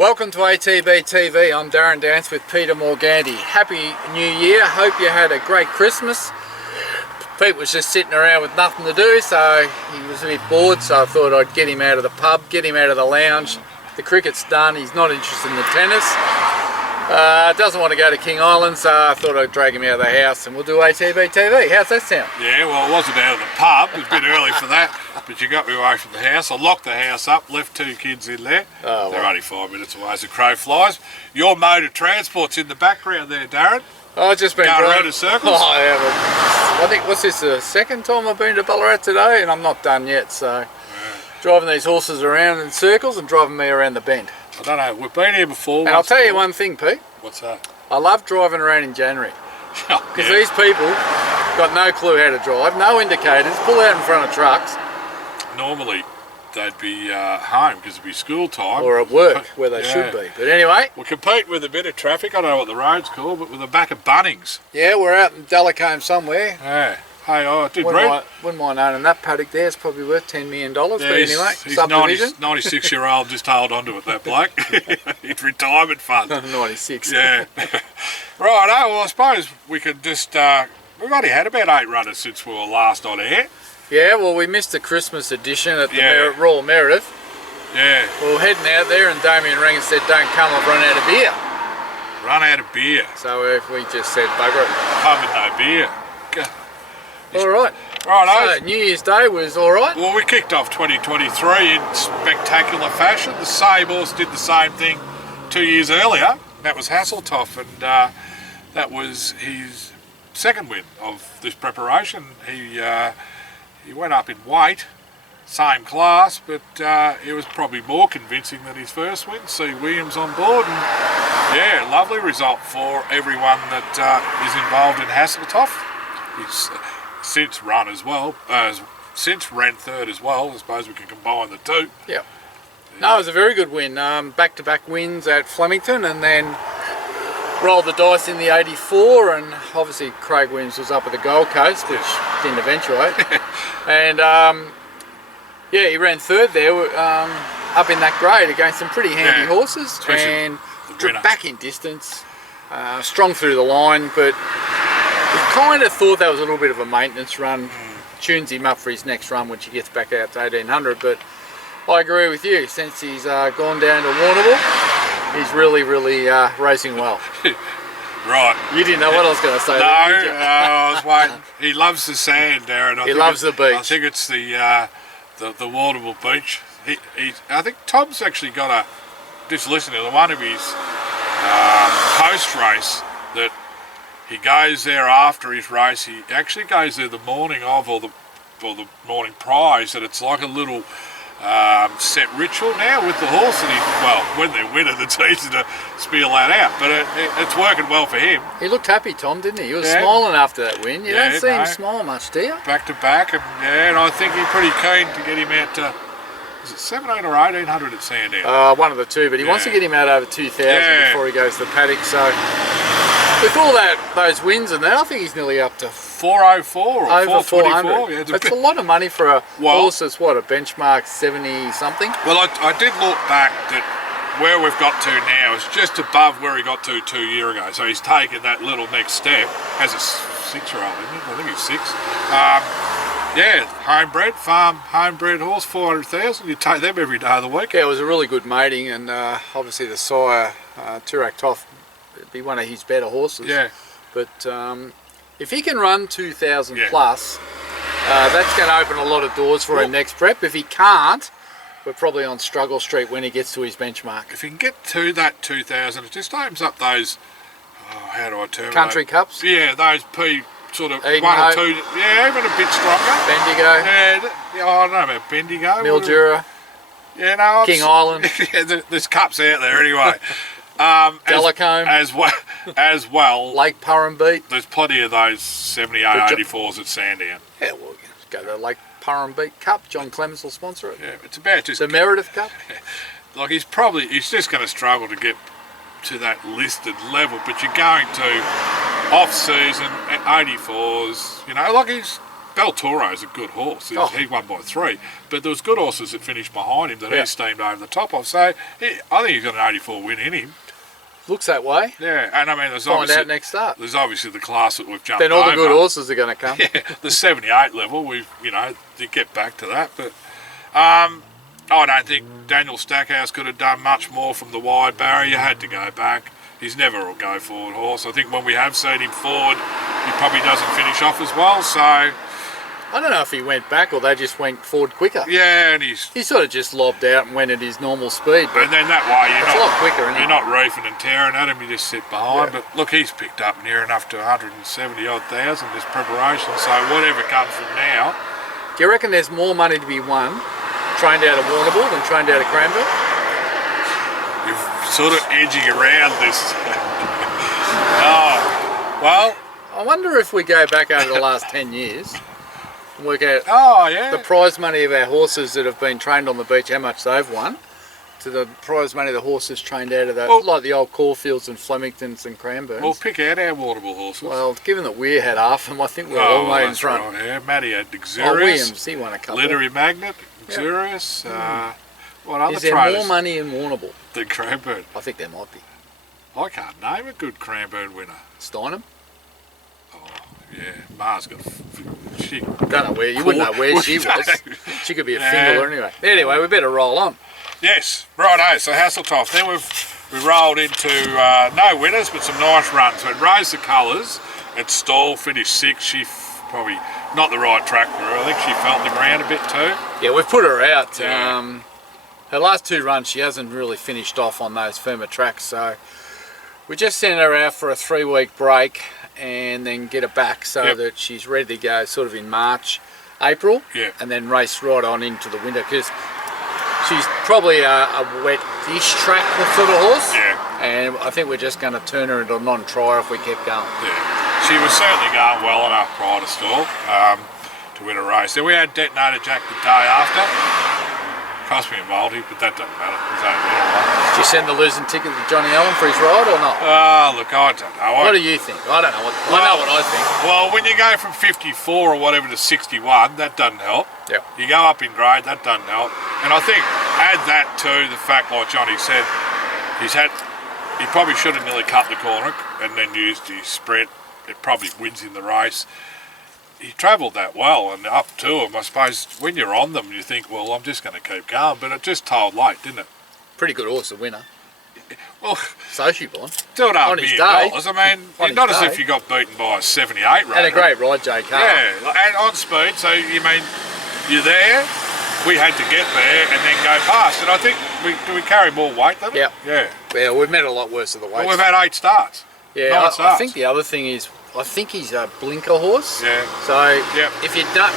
Welcome to ATB TV. I'm Darren Dance with Peter Morganti. Happy New Year. Hope you had a great Christmas. Pete was just sitting around with nothing to do, so he was a bit bored, so I thought I'd get him out of the pub, get him out of the lounge. The cricket's done, he's not interested in the tennis. Doesn't want to go to King Island, so I thought I'd drag him out of the house and we'll do ATB TV. How's that sound? Yeah, well, it wasn't out of the pub, it was a bit early for that, but you got me away from the house. I locked the house up, left two kids in there. Oh, well. They're only 5 minutes away as the crow flies. Your mode of transport's in the background there, Darren. I've just been going around in circles. Oh, yeah, I think, what's this, the second time I've been to Ballarat today, and I'm not done yet, so driving these horses around in circles and driving me around the bend. I don't know, we've been here before. And I'll tell you one thing, Pete. What's that? I love driving around in January. Because these people got no clue how to drive, no indicators, pull out in front of trucks. Normally they'd be home because it'd be school time. Or at work, where they should be. But anyway. We'll compete with a bit of traffic, I don't know what the road's called, but with the back of Bunnings. Yeah, we're out in Delacombe somewhere. Yeah. Hey, I did wouldn't mind owning that paddock there. It's probably worth $10 million. Yeah, but anyway, he's 96-year-old, just hold on to it, that bloke. It's retirement fund. 96. Yeah. Right, well, I suppose we could just... we've only had about 8 runners since we were last on air. Yeah, well, we missed the Christmas edition at the Royal Meredith. Yeah. We were heading out there and Damien rang and said, don't come, I've run out of beer. Run out of beer? So if we just said, bugger it. Pub and no beer. Alright. Right, so New Year's Day was alright. Well, we kicked off 2023 in spectacular fashion. The same horse did the same thing 2 years earlier. That was Hasseltoff, and that was his second win of this preparation. He went up in weight, same class, but it was probably more convincing than his first win. C. Williams on board, and yeah, lovely result for everyone that is involved in Hasseltoff. He's since run as well, since ran third as well. I suppose we can combine the two. Yeah. No, it was a very good win. Back-to-back wins at Flemington, and then rolled the dice in the 84, and obviously Craig Williams was up at the Gold Coast, which didn't eventuate. And yeah, he ran third there, up in that grade against some pretty handy horses, and dripped back in distance, strong through the line, but we kind of thought that was a little bit of a maintenance run. Tunes him up for his next run when she gets back out to 1800, but I agree with you. Since he's gone down to Warrnambool, he's really racing well. Right. You didn't know what I was going to say. No, I was waiting. He loves the sand, Darren. He loves the beach. I think it's the Warrnambool beach. I think Tom's actually got a, just listening to one of his post-race, that he goes there after his race. He actually goes there the morning of, or the morning prior. He said it's like a little set ritual now with the horse, and when they're winning, it's easy to spiel that out, but it's working well for him. He looked happy, Tom, didn't he? He was smiling after that win. You don't see him smile much, do you? Back to back, and I think he's pretty keen to get him out to, is it 1700 or 1800 at Sandown? One of the two, but he wants to get him out over 2000 before he goes to the paddock, so with all those wins and that, I think he's nearly up to 404 or over 424. 400. Yeah, that's a lot of money for a horse that's a benchmark 70 something. Well, I did look back that where we've got to now is just above where he got to 2 years ago. So he's taken that little next step as a 6-year-old, isn't he? I think he's 6. Yeah, homebred horse, 400,000. You take them every day of the week. Yeah, it was a really good mating, and obviously the sire, Turak Toff, would be one of his better horses. Yeah. But if he can run 2,000 plus, that's going to open a lot of doors for him next prep. If he can't, we're probably on struggle street when he gets to his benchmark. If he can get to that 2,000, it just opens up those, how do I term Country Cups? Yeah, those P sort of Eden 1 or Hope. 2, even a bit stronger. Bendigo. Yeah, I don't know about Bendigo. Mildura. Yeah, no. King Island. Yeah, there's cups out there anyway. Delacombe. As well. Lake Purrumbete. There's plenty of those 78, 84s at Sandown. Yeah, we'll go to the Lake Purrumbete Cup. John Clements will sponsor it. Yeah, it's about just... The Meredith Cup. Like he's just going to struggle to get to that listed level, but you're going to off-season 84s, like he's El Toro's a good horse. He won by 3. But there was good horses that finished behind him that he steamed over the top of. So I think he's got an 84 win in him. Looks that way. Yeah, and I mean, there's Find out next start. There's obviously the class that we've jumped Then all over. the good horses are going to come. Yeah, the 78 level, you get back to that. But I don't think Daniel Stackhouse could have done much more from the wide barrier. You had to go back. He's never a go-forward horse. I think when we have seen him forward, he probably doesn't finish off as well. So I don't know if he went back or they just went forward quicker. Yeah, and he sort of just lobbed out and went at his normal speed. And then that way it's a lot quicker, isn't it? You're not reefing and tearing at him, you just sit behind. Yeah. But look, he's picked up near enough to 170-odd thousand this preparation. So whatever comes from now. Do you reckon there's more money to be won trained out of Warrnambool than trained out of Cranbourne? You're sort of edging around this. Oh, well, I wonder if we go back over the last 10 years and work out the prize money of our horses that have been trained on the beach, how much they've won, to the prize money of the horses trained out of those, like the old Caulfields and Flemingtons and Cranbournes. We'll pick out our Warrnambool horses. Well, given that we had half of them, I think we're a long way in front. Right, yeah. Matty had Xerius. Oh, Williams, he won a couple. Literary Magnet, Xerius. What other Is there more money in Warrnambool than Cranbourne? I think there might be. I can't name a good Cranbourne winner. Steinem? Oh, yeah. Ma's got... Don't know where. You wouldn't know where she was. She could be a fingler anyway. Anyway, we better roll on. Yes. Righto. So Hasseltoft. Then we rolled into no winners, but some nice runs. So it raised the colours. At Stall, finished 6th. She probably not the right track for her. I think she felt the ground a bit too. Yeah, we've put her out. Yeah. Her last 2 runs, she hasn't really finished off on those firmer tracks. So we just sent her out for a 3-week break and then get her back so that she's ready to go sort of in March, April, and then race right on into the winter, because she's probably a wet-ish track sort of horse. Yeah. And I think we're just going to turn her into a non-trier if we keep going. Yeah. She was certainly going well enough prior to Stall to win a race. Then we had Detonator Jack the day after. Cost me a multi, but that doesn't matter. Did you send the losing ticket to Johnny Allen for his ride or not? Look, I don't know. What do you think? I don't know. I know what I think. Well, when you go from 54 or whatever to 61, that doesn't help. Yep. You go up in grade, that doesn't help. And I think add that to the fact, like Johnny said, he probably should have nearly cut the corner and then used his sprint. It probably wins in the race. He travelled that well and up to him. I suppose when you're on them, you think, well, I'm just going to keep going. But it just told late, didn't it? Pretty good horse, the winner. Well, so she won. $2.5 million. I mean, not as if you got beaten by a 78 runner. Had a great ride, JK. Yeah, and on speed. So you mean you're there. We had to get there and then go past. And I think we carry more weight than it? Yeah. Yeah, we've met a lot worse of the weights. Well, we've had 8 starts. Yeah, I think the other thing is, I think he's a blinker horse. Yeah. So if you don't,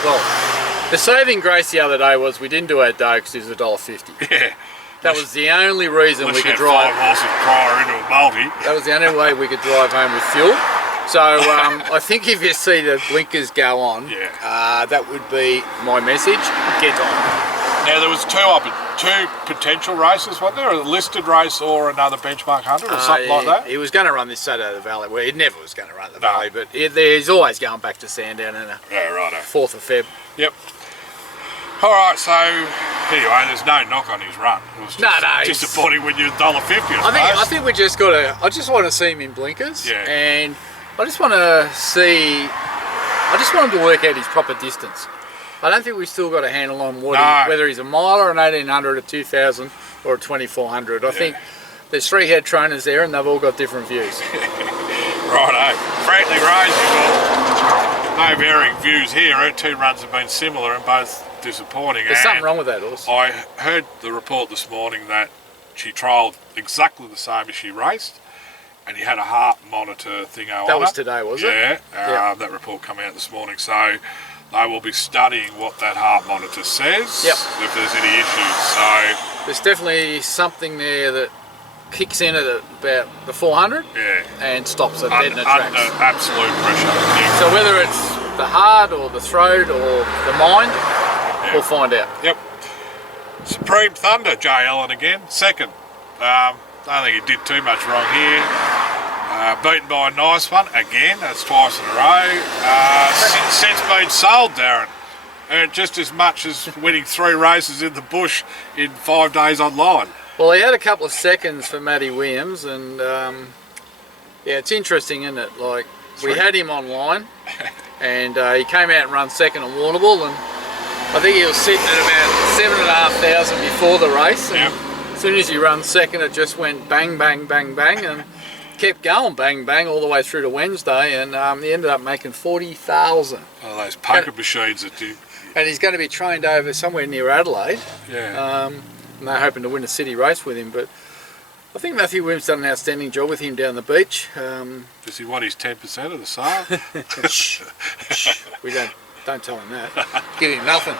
the saving grace the other day was we didn't do our day because he was $1.50. Yeah. That was the only reason we could drive. 5 horses prior into a multi. That was the only way we could drive home with fuel. So I think if you see the blinkers go on, that would be my message. Get on. Now there was two potential races, wasn't there? A listed race or another benchmark 100 or something like that? He was going to run this Saturday at the Valley. Well, he never was going to run the Valley, but he's always going back to Sandown in a 4th of Feb. Yep. All right, so anyway, there's no knock on his run. It was just disappointing when you're $1.50. I think we just got to. I just want to see him in blinkers, and I just want to see. I just want him to work out his proper distance. I don't think we've still got a handle on whether he's a mile or an 1800, a 2000 or a 2400. I think there's 3 head trainers there and they've all got different views. Righto. Frankly, Rose, no varying views here. Her 2 runs have been similar and both disappointing. There's something wrong with that horse. I heard the report this morning that she trialled exactly the same as she raced and he had a heart monitor thing on. That was today, was it? Yeah. That report came out this morning. So they will be studying what that heart monitor says, if there's any issues. So there's definitely something there that kicks in at about the 400 and stops it dead in the tracks. Under absolute pressure. Yeah. So whether it's the heart or the throat or the mind, we'll find out. Yep. Supreme Thunder, Jay Allen again, 2nd. I don't think he did too much wrong here. Beaten by a nice one again. That's twice in a row. Since been sold, Darren. Earned just as much as winning 3 races in the bush in 5 days online. Well, he had a couple of seconds for Matty Williams, and yeah, it's interesting, isn't it? Like, we had him online, and he came out and run second on Warrnambool, and I think he was sitting at about 7,500 before the race. And as soon as he ran second, it just went bang, bang, bang, bang, and kept going bang, bang all the way through to Wednesday, and he ended up making 40,000. Oh, those poker machines that do. And he's going to be trained over somewhere near Adelaide. Yeah. And they're hoping to win a city race with him, but I think Matthew Williams done an outstanding job with him down the beach. Does he want his 10% of the sale? We don't tell him that. Give him nothing.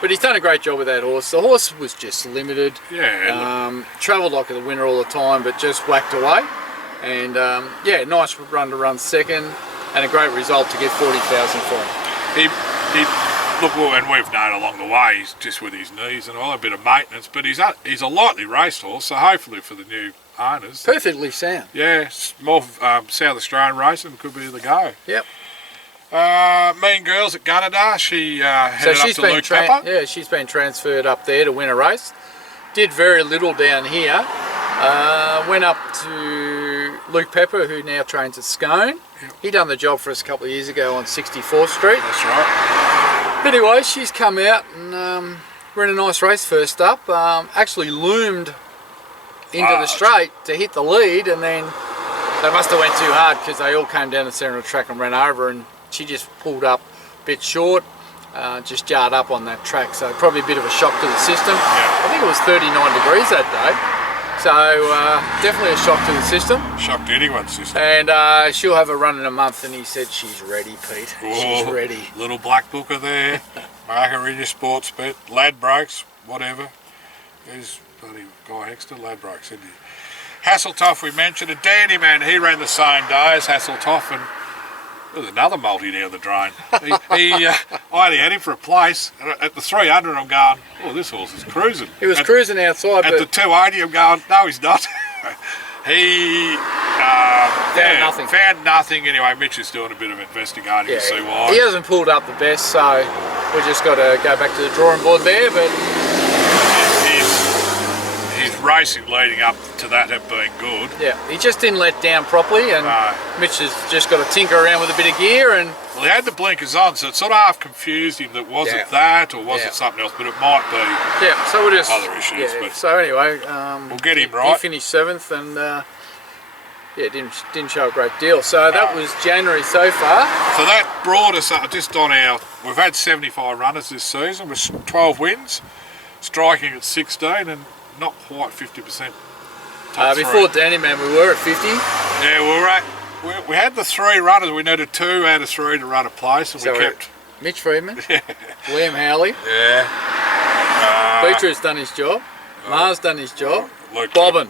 But he's done a great job with that horse. The horse was just limited. Yeah. Travelled like a winner all the time, but just whacked away. And yeah, nice run to run second, and a great result to get 40,000 for him. Look, and we've known along the way, he's just with his knees and all, a bit of maintenance, but he's a lightly raced horse, so hopefully for the new owners. Perfectly sound. Yeah, more South Australian racing could be the go. Yep. Mean Girls at Gunnedah, she headed up to Luke Pepper. Yeah, she's been transferred up there to win a race. Did very little down here. Went up to Luke Pepper, who now trains at Scone. Yep. He done the job for us a couple of years ago on 64th Street. That's right. But anyway, she's come out and ran a nice race first up. Actually loomed into the straight to hit the lead, and then they must have went too hard because they all came down the centre of the track and ran over, and she just pulled up a bit short, just jarred up on that track. So probably a bit of a shock to the system. Yeah. I think it was 39 degrees that day. So definitely a shock to the system. Shock to anyone's system. And she'll have a run in a month, and he said she's ready, Pete. She's ready. Little black booker there. Mark her in your sports bet. Ladbrokes, whatever. There's bloody Guy Hexter, Ladbrokes, isn't he? Hasseltoff we mentioned. A Dandy Man, he ran the same day as Hasseltoff, and there's another multi down the drain. I only had him for a place. At the 300 I'm going, oh, this horse is cruising. He was cruising outside, at the 280 I'm going, no he's not. He found nothing. Found nothing. Anyway, Mitch is doing a bit of investigating to see why. He hasn't pulled up the best, so we just got to go back to the drawing board there. But his racing leading up to that have been good. Yeah, he just didn't let down properly, and Mitch has just got to tinker around with a bit of gear. And well, he had the blinkers on, so it sort of half confused him that was it that or was it something else, but it might be so we'll just other issues. But so anyway, we'll get him right. He finished 7th, and didn't show a great deal. So that was January so far. So that brought us up just on we've had 75 runners this season with 12 wins, striking at 16 and not quite 50%. Before Danny Man we were at 50. Yeah, we had the 3 runners. We needed 2 out of 3 to run a place, and so we kept Mitch Freedman, Liam Howley. Yeah. Beatrice done his job. Mars done his job. Bobbin,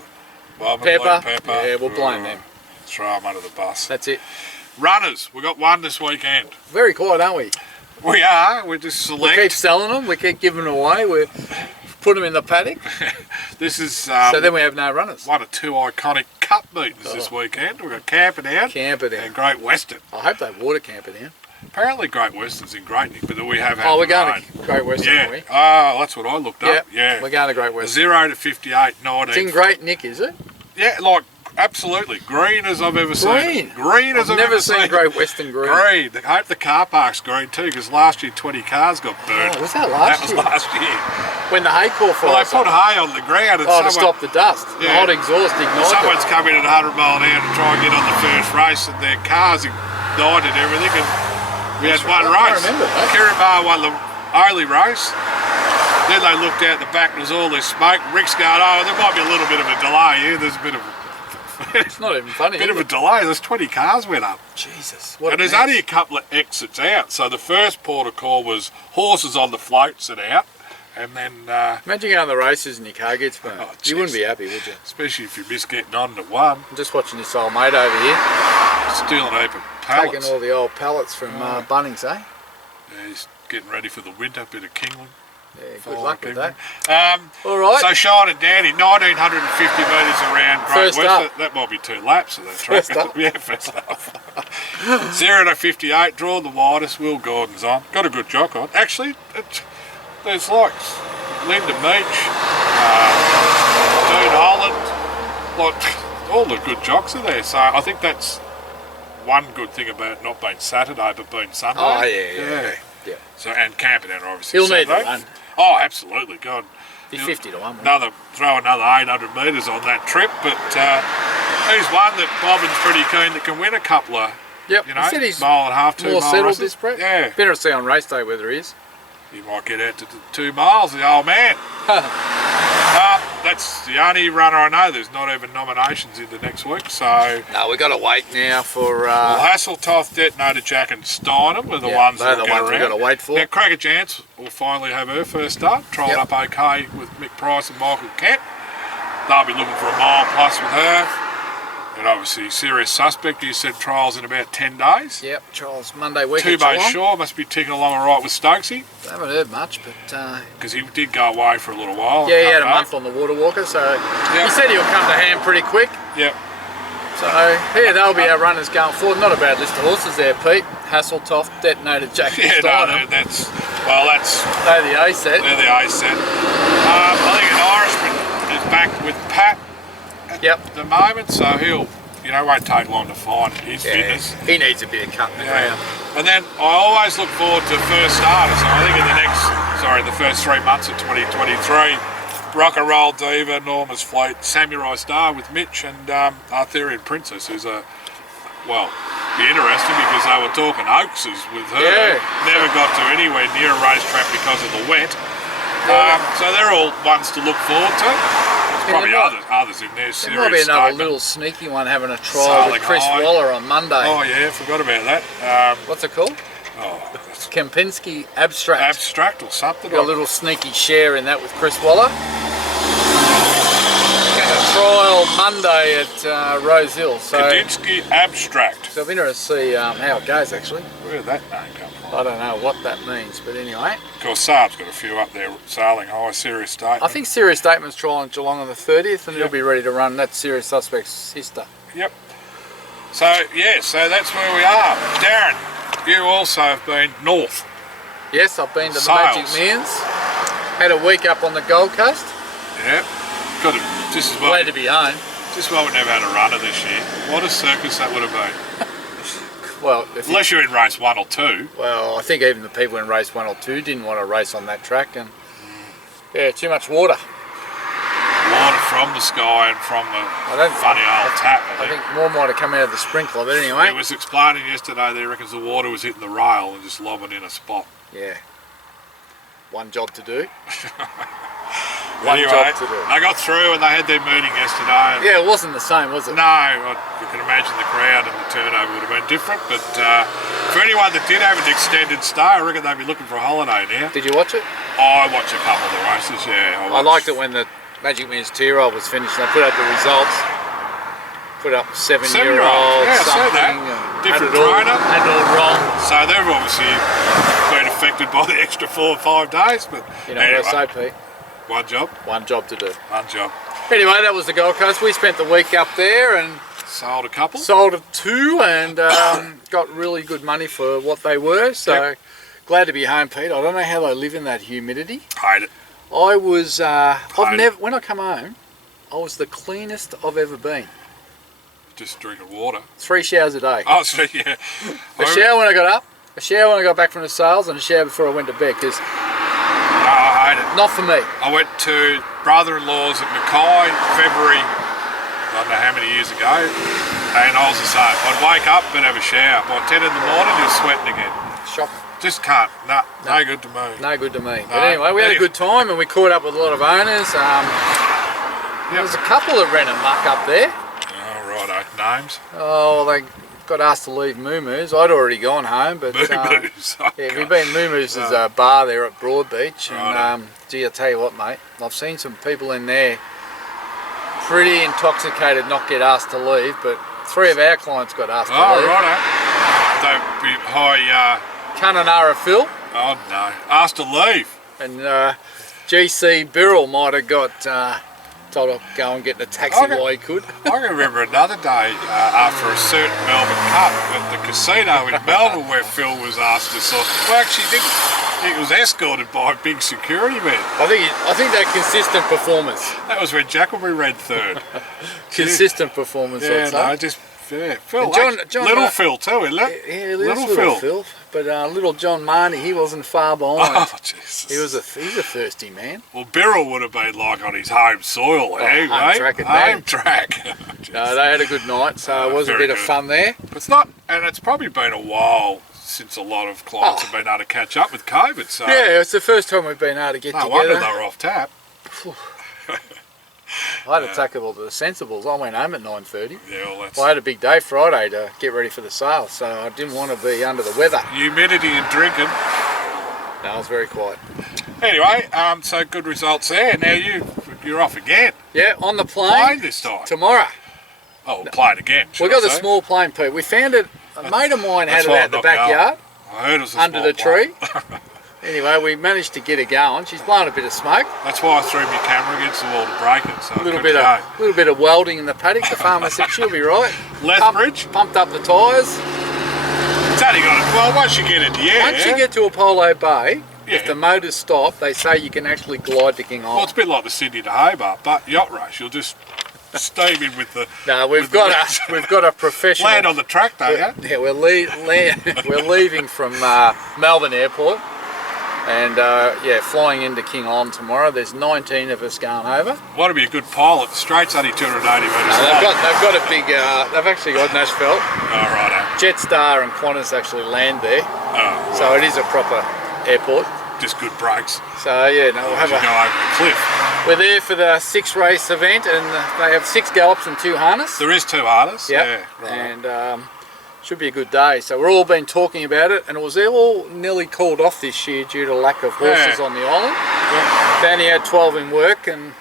Pepper. Pepper. Yeah, we'll blame them. Throw them under the bus. That's it. Runners, we got one this weekend. Very quiet, aren't we? We are. We're just select. We keep selling them. We keep giving them away. We put them in the paddock. This is so then we have no runners. One of 2 iconic cup meetings this weekend. We've got Camperdown and Great Western. I hope they water Camperdown. Apparently Great Western's in Great Nick, but we have had we're going to Great Western, yeah. Are we? Oh, that's what I looked up. Yeah. We're going to Great Western. 0 to 58, 19. It's in Great Nick, is it? Yeah, like absolutely green as I've ever seen. Green as I've never seen Great Western green. Green. I hope the car park's green too, because last year 20 cars got burned. Oh, was that last year? That was last year. When the hay caught fire. Well, they put hay on the ground. And to stop the dust. The hot exhaust ignited. Someone's come in at 100 mile an hour to try and get on the first race, and their cars ignited everything, and we had one race. I remember that. Kiribati won the only race. Then they looked out the back and there's all this smoke. Rick's going, oh, there might be a little bit of a delay here. There's a bit of it's not even funny. Bit of a delay. There's 20 cars went up. Jesus. And there's only a couple of exits out. So the first port of call was horses on the floats and out. And then... imagine going to the races and your car gets burned. You wouldn't be happy, would you? Especially if you miss getting on at 1. I'm just watching this old mate over here. Stealing a heap of pallets. Taking all the old pallets from Bunnings, eh? Yeah, he's getting ready for the winter. Bit of Kingland. Yeah, good luck with that. All right. So Shine and Dandy, 1950 metres around Great First up. West. That might be 2 laps of that track. First up. Yeah, first up. 0 to 58, draw the widest. Will Gordon's on. Got a good jock on. Actually, there's like Linda Meach, Dean Holland, like all the good jocks are there. So I think that's one good thing about it not being Saturday but being Sunday. Oh, yeah. So and Camperdown obviously. He'll need Saturday. the run. Oh, absolutely. God. Be 50 to 1. Throw another 800 metres on that trip, but he's one that Bobbin's pretty keen that can win a couple of, Yep. you know, He said he's mile and a half, 2 more mile settled races. this prep. Yeah. Better to see on race day whether he is. He might get out to 2 miles, the old man. That's the only runner I know. There's not even nominations into next week, so... No, we've got to wait now for... Well, Hasseltoft, Detonator Jack and Steinem are the ones that they're the get ones we've around. got to wait for. Now, Cracker Jance will finally have her first start. Trialled up okay with Mick Price and Michael Kemp. They'll be looking for a mile plus with her. And obviously, Serious Suspect, you said trials in about 10 days. Yep, Charles, Monday week. Two-Bay Shaw must be ticking along all right with Stokesy. I haven't heard much, but... Because he did go away for a little while. Yeah, he had a month on the Water Walker, so he said he'll come to hand pretty quick. Yep. So, yeah, they'll be our runners going forward. Not a bad list of horses there, Pete. Hasseltoft, Detonator, Jack and Steinem. They're the A set. They're the A set. I think an Irishman is back with Pat at the moment, so he'll, won't take long to find his fitness. He needs a bit of cut in the ground. And then I always look forward to first starters. So I think in the first 3 months of 2023, Rock and Roll Diva, Norma's Fleet, Samurai Star with Mitch, and Arthurian Princess, who's be interesting because they were talking Oakses with her. Yeah. Never got to anywhere near a racetrack because of the wet. So they're all ones to look forward to. Probably others in there. There might be another little sneaky one having a trial with Chris Waller on Monday. Oh yeah, forgot about that. What's it called? Oh, Kempinski Abstract. Abstract or something. Got a little sneaky share in that with Chris Waller. Going to trial Monday at Rose Hill. So Kandinsky Abstract. So I'm interested to see how it goes actually. Where did that name come from? I don't know what that means, but anyway. Of course, Saab's got a few up there sailing high. Serious Statement. I think Serious Statement's trialling Geelong on the 30th, and he'll be ready to run. That's Serious Suspect's sister. Yep. So that's where we are. Darren, you also have been north. Yes, I've been to the Magic Millions. Had a week up on the Gold Coast. Yep. Glad to be home. Just why we never had a runner this year. What a circus that would have been. Well, unless you're in race 1 or 2. Well, I think even the people in race 1 or 2 didn't want to race on that track, and too much water. Water from the sky and from the funny old tap. I think more might have come out of the sprinkler, but anyway. It was explaining yesterday they reckons the water was hitting the rail and just lobbing in a spot. Yeah. One job to do. Anyway, they got through and they had their meeting yesterday. Yeah, it wasn't the same, was it? No, you can imagine the crowd and the turnover would have been different, but for anyone that did have an extended stay, I reckon they'd be looking for a holiday now. Did you watch it? I watched a couple of the races, yeah. I liked it when the Magic Millions 2-year-old was finished and they put up the results. Put up 7-year-old, something. Different trainer. Had it all wrong. So they've obviously been affected by the extra 4 or 5 days, but anyway. What I say, Pete? One job. One job to do. One job. Anyway, that was the Gold Coast. We spent the week up there and sold a couple. Sold 2 and got really good money for what they were. So glad to be home, Pete. I don't know how they live in that humidity. Hate it. I was. When I come home, I was the cleanest I've ever been. Just drinking water. 3 showers a day. Oh, so yeah. A shower when I got up, a shower when I got back from the sales, and a shower before I went to bed. Because I hate it. Not for me. I went to brother-in-law's at Mackay, February, I don't know how many years ago, and I was the same. I'd wake up and have a shower. By 10 in the morning, you're sweating again. Shocking. Just can't. No good to me. No good to me. But anyway, we had a good time and we caught up with a lot of owners. There was a couple that ran amok up there. Oh, righto. Names? Oh, they got asked to leave Moo Moo's. I'd already gone home, but Moo Moo's. we've been Moo Moo's is a bar there at Broadbeach, and gee, I tell you what, mate, I've seen some people in there pretty intoxicated not get asked to leave, but 3 of our clients got asked to leave. Oh, righto. Don't be high. Kununurra Phil. Oh no, asked to leave. And GC Birrell might have got told to go and get in a taxi while he could. I can remember another day after a certain Melbourne Cup at the casino in Melbourne where Phil was asked to sort. Well, actually, he didn't. He was escorted by a big security man. I think that consistent performance. That was when Jackalbury ran third. Consistent performance. Yeah, I'd say. no, just Phil. John little Phil too, isn't it? Yeah, little Phil. But little John Marnie, he wasn't far behind. Oh, Jesus. He's a thirsty man. Well, Birrell would have been like on his home soil, home track at that. Home track. No, they had a good night, so it was a bit of fun there. It's not, and it's probably been a while since a lot of clients have been able to catch up with COVID. So yeah, it's the first time we've been able to get together. No wonder they were off tap. I had to tackle the sensibles. I went home at 9:30. Yeah, well, I had a big day Friday to get ready for the sale, so I didn't want to be under the weather. Humidity and drinking. No, I was very quiet. Anyway, so good results there. Now you're off again. Yeah, on the plane. Playing this time. Tomorrow. Oh, we'll play it again. We got the small plane, Pete. We found it. A mate of mine had it out in the backyard. I heard it was under the tree. Anyway, we managed to get her going. She's blown a bit of smoke. That's why I threw my camera against the wall to break it. So a little bit of welding in the paddock. The farmer said she'll be right. Lethbridge. Pumped up the tyres. It's only got it. Well, once you get it, Once you get to Apollo Bay, if the motors stop, they say you can actually glide to King Island. Well, it's a bit like the Sydney to Hobart, but yacht race. You'll just steam in with the. No, we've got a professional. Land on the track, don't you? Yeah, we're leaving from Melbourne Airport. And flying into King Island tomorrow. There's 19 of us going over. Want to be a good pilot? The straight's only 280 metres long. They've got a big. They've actually got an asphalt. Oh, righto. Jetstar and Qantas actually land there. Oh, so it is a proper airport. Just good brakes. So yeah, no, we'll have go over the cliff. We're there for the 6 race event, and they have 6 gallops and 2 harness. There is 2 harness. Yep. Yeah. Right. And should be a good day. So we're all been talking about it, and it was all nearly called off this year due to lack of horses on the island. Yeah. They only had 12 in work, and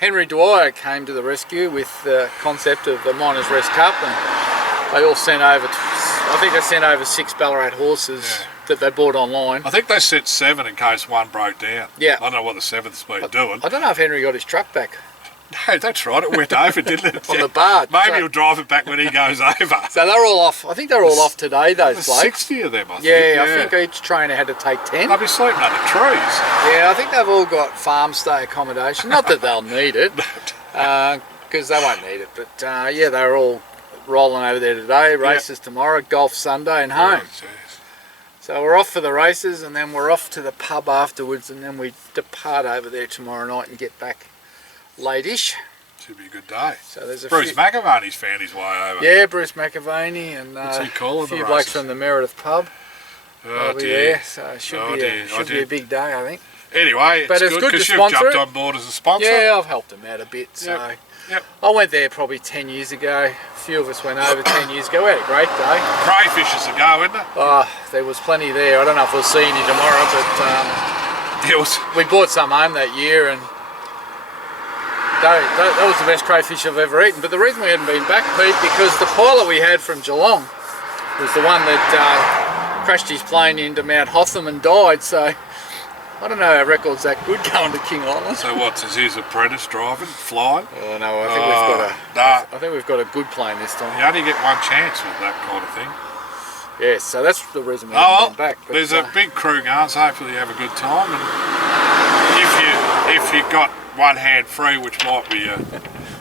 Henry Dwyer came to the rescue with the concept of the Miners' Rest Cup, and they all sent over. I think they sent over 6 Ballarat horses that they bought online. I think they sent 7 in case one broke down. Yeah. I don't know what the 7th's been doing. I don't know if Henry got his truck back. No, that's right. It went over, didn't it? On the barge. Maybe he'll drive it back when he goes over. So they're all off. I think they're all off today, those blokes. 60 of them, I think. Yeah, I think each trainer had to take 10. They'll be sleeping under trees. Yeah, I think they've all got farm stay accommodation. Not that they'll need it, because they won't need it. But they're all rolling over there today. Races tomorrow, golf Sunday, and home. So we're off for the races, and then we're off to the pub afterwards, and then we depart over there tomorrow night and get back late-ish. Should be a good day. So there's a Bruce McAvaney's found his way over. Yeah, Bruce McAvaney and What's he calling a few blokes from the Meredith pub. Oh be dear. there. So it should be a big day, I think. Anyway, but it's good because you've jumped on board as a sponsor. Yeah, I've helped them out a bit. So I went there probably 10 years ago. A few of us went over 10 years ago. We had a great day. Crayfish is a go, isn't it? Oh, there was plenty there. I don't know if we'll see any tomorrow, but we bought some home that year, and that was the best crayfish I've ever eaten. But the reason we hadn't been back, Pete, because the pilot we had from Geelong was the one that crashed his plane into Mount Hotham and died. So I don't know, our record's that good going to King Island. So what's his apprentice driving, flying? Oh no, I think we've got a good plane this time. You only get one chance with that kind of thing. Yes, so that's the reason we haven't been back. But there's a big crew going, so hopefully you have a good time. And if you got one hand free, which might be a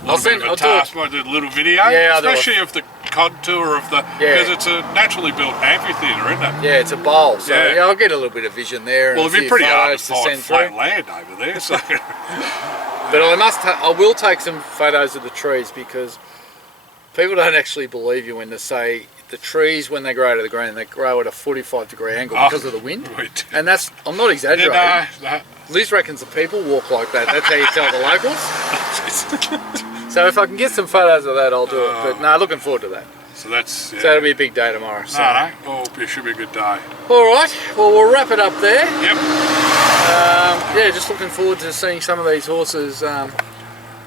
little bit of a task, might do a little video, especially of the contour of the, because it's a naturally built amphitheatre, isn't it? Yeah, it's a bowl, so I'll get a little bit of vision there. Well, it'd be pretty hard to find flat land over there. So. But I will take some photos of the trees, because people don't actually believe you when they say the trees, when they grow to the ground, they grow at a 45-degree angle because of the wind. And that's, I'm not exaggerating. No. Liz reckons the people walk like that. That's how you tell the locals. So if I can get some photos of that, I'll do it. But no, looking forward to that. So that's... So it'll be a big day tomorrow. So. No. It should be a good day. All right. Well, we'll wrap it up there. Yep. Just looking forward to seeing some of these horses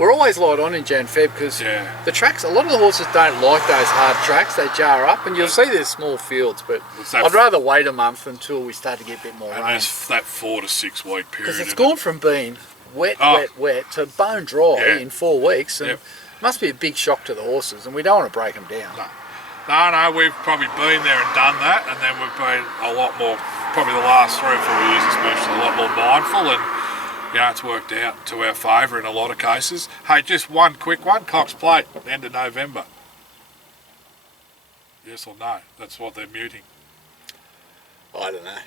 we're always light on in Jan Feb because the tracks, a lot of the horses don't like those hard tracks. They jar up, and you'll see there's small fields, but I'd rather wait a month until we start to get a bit more rain. And there's that 4 to 6 week period. Because it's gone from being wet to bone dry in 4 weeks, and it must be a big shock to the horses, and we don't want to break them down. No, we've probably been there and done that, and then we've been a lot more, probably the last 3 or 4 years especially, a lot more mindful, and it's worked out to our favour in a lot of cases. Hey, just one quick one, Cox Plate, end of November. Yes or no? That's what they're muting. I don't know.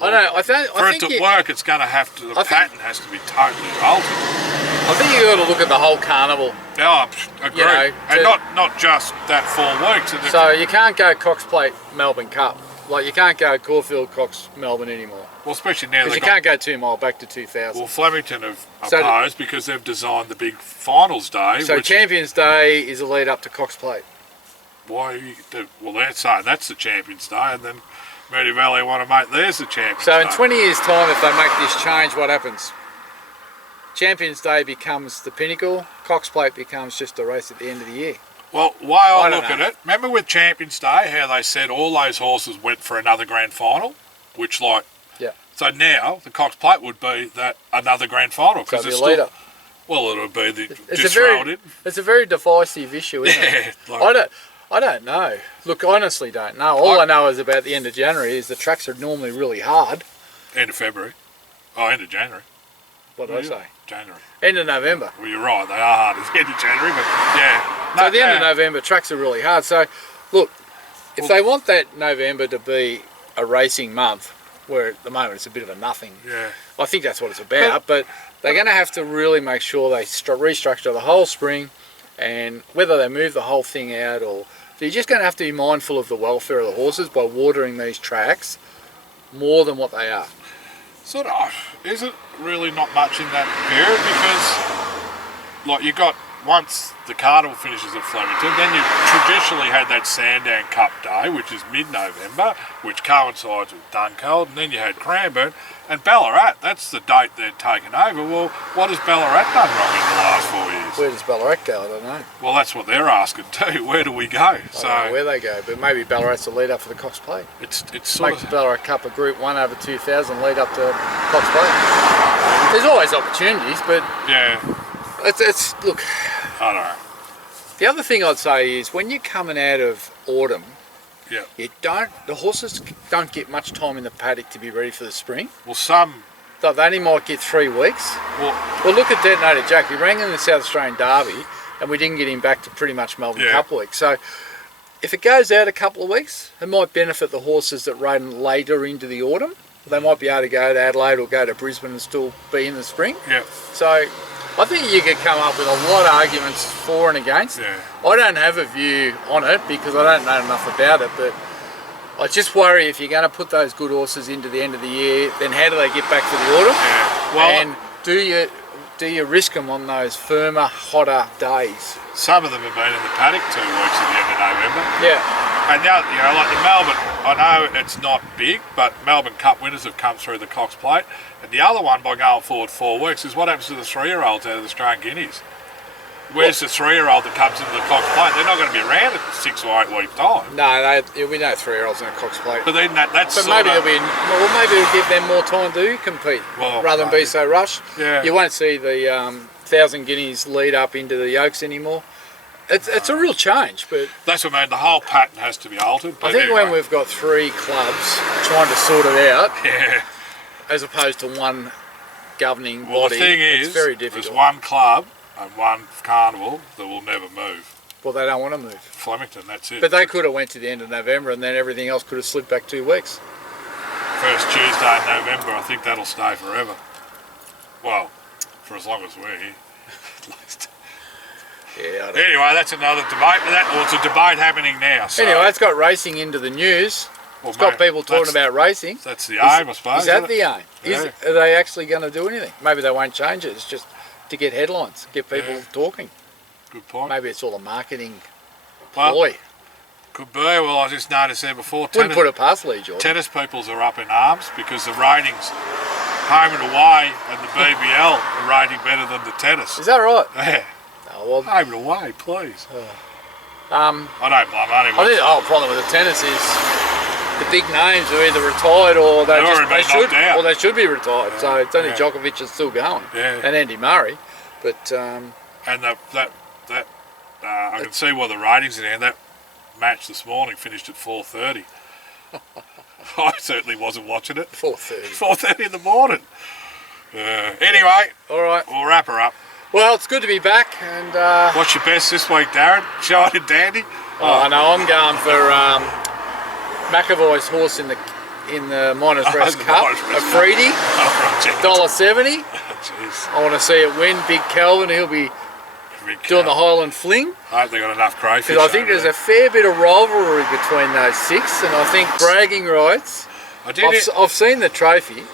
I think for it to work, it's going to have to. The pattern has to be totally altered. I think you've got to look at the whole carnival. Yeah, I agree. And not just that 4 weeks. So you can't go Cox Plate Melbourne Cup. Like you can't go Caulfield Cox Melbourne anymore. Well, especially now because you can't go 2 mile back to 2000. Well, Flemington have opposed because they've designed the big finals day. So Champions Day is a lead up to Cox Plate. Why? Well, they're saying that's the Champions Day, and then Moody Valley want to make theirs the Champions Day. So in 20 years' time, if they make this change, what happens? Champions Day becomes the pinnacle. Cox Plate becomes just a race at the end of the year. Well, why I look at it, remember with Champions Day how they said all those horses went for another grand final, which so now the Cox Plate would be that another grand final because it's leader. Well, it'll be the It's a very divisive issue, isn't it? I don't know. Look, I honestly don't know. All I know is about the end of January is the tracks are normally really hard. End of February. Oh, end of January. What did I say? January. End of November. Well, you're right. They are hard at the end of January, but So at the end of November, tracks are really hard. So, look, if they want that November to be a racing month, where at the moment it's a bit of a nothing, I think that's what it's about. But they're going to have to really make sure they restructure the whole spring, and whether they move the whole thing out or... So you're just going to have to be mindful of the welfare of the horses by watering these tracks more than what they are. Sort of. Is it really not much in that period? Because, you got, once the carnival finishes at Flemington, then you traditionally had that Sandown Cup Day, which is mid-November, which coincides with Dunkeld, and then you had Cranbourne, and Ballarat, that's the date they're taking over. Well, what has Ballarat done wrong in the last 4 years? Where does Ballarat go? I don't know. Well, that's what they're asking too. Where do we go? I don't know where they go, but maybe Ballarat's the lead up for the Cox Plate. It's sort Makes the Ballarat Cup a Group 1 over 2000 lead up to Cox Plate. There's always opportunities, but it's look. I don't know. The other thing I'd say is when you're coming out of autumn, the horses don't get much time in the paddock to be ready for the spring. Well, they only might get 3 weeks. Well, look at Detonator Jack. He rang in the South Australian Derby, and we didn't get him back to pretty much Melbourne Cup week. So, if it goes out a couple of weeks, it might benefit the horses that run later into the autumn. They might be able to go to Adelaide or go to Brisbane and still be in the spring. So, I think you could come up with a lot of arguments for and against. I don't have a view on it because I don't know enough about it, but I just worry if you're going to put those good horses into the end of the year, then how do they get back for the autumn? And do you risk them on those firmer, hotter days? Some of them have been in the paddock 2 weeks at the end of November. And now, like the Melbourne, I know it's not big, but Melbourne Cup winners have come through the Cox Plate. And the other one, by going forward 4 weeks, is what happens to the 3-year-olds out of the Australian Guineas. Where's the 3-year-old that comes into the Cox Plate? They're not going to be around in 6 or 8 weeks' time. No, we know 3-year-olds in a Cox Plate. But then that's maybe it'll give them more time to compete rather than be so rushed. You won't see the 1,000 Guineas lead up into the Oaks anymore. It's a real change, but that's what I mean. The whole pattern has to be altered. I think when we've got 3 clubs trying to sort it out, as opposed to one governing body, the thing is, it's very difficult. There's one club and one carnival that will never move. Well, they don't want to move. Flemington, that's it. But they could have went to the end of November, and then everything else could have slipped back 2 weeks. First Tuesday in November, I think that'll stay forever. Well, for as long as we're here. Anyway, that's another debate. It's a debate happening now. So. Anyway, it's got racing into the news. It's got people talking about racing. That's the aim, I suppose. Is that the aim? Are they actually going to do anything? Maybe they won't change it. It's just to get headlines, get people talking. Good point. Maybe it's all a marketing ploy. Could be. Well, I just noticed there before. Wouldn't put it past Lee George. Tennis peoples are up in arms because the ratings home and away and the BBL are rating better than the tennis. Is that right? Yeah. Oh, well, Home and away, please. I I don't blame anyone. think the whole problem with the tennis is the big names are either retired or they should be retired. Yeah. So it's only Djokovic that's still going, and Andy Murray. But and I can see why the ratings in there. That match this morning finished at 4:30. I certainly wasn't watching it. 4:30. 4:30 in the morning. Anyway, all right, we'll wrap her up. Well, it's good to be back. And what's your best this week, Darren? Shine and dandy. Oh, no, I'm going for McAvoy's horse in the Miners Rest Cup, a Freedy, $1.70. I want to see it win. Big Calvin, he'll be doing the Highland Fling. I hope they got enough crayfish. Because I think there's a fair bit of rivalry between those 6, and I think bragging rights. I've seen the trophy.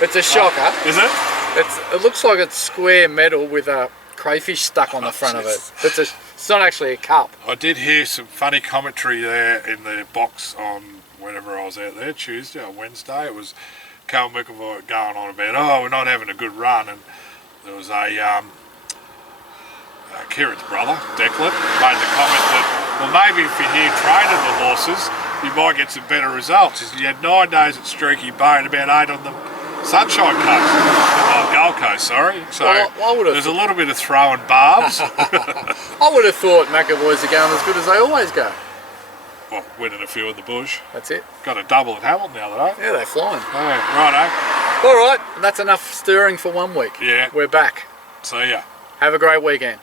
It's a shocker. Is it? It looks like it's square metal with a crayfish stuck on the front of it. It's not actually a cup. I did hear some funny commentary there in the box on whenever I was out there, Tuesday or Wednesday. It was Carl McAvoy going on about, we're not having a good run, and there was Kieran's brother, Declan, made the comment that, well, maybe if you're here training the horses, you might get some better results. He had 9 days at Streaky Bay and about 8 on the Sunshine Coast. Gold Coast, sorry. So there's a little bit of throwing barbs. I would have thought McAvoys are going as good as they always go. Well, winning a few in the bush. That's it. Got a double at Hamilton the other day. Yeah, they're flying. Yeah, righto. All right, that's enough stirring for 1 week. Yeah. We're back. See ya. Have a great weekend.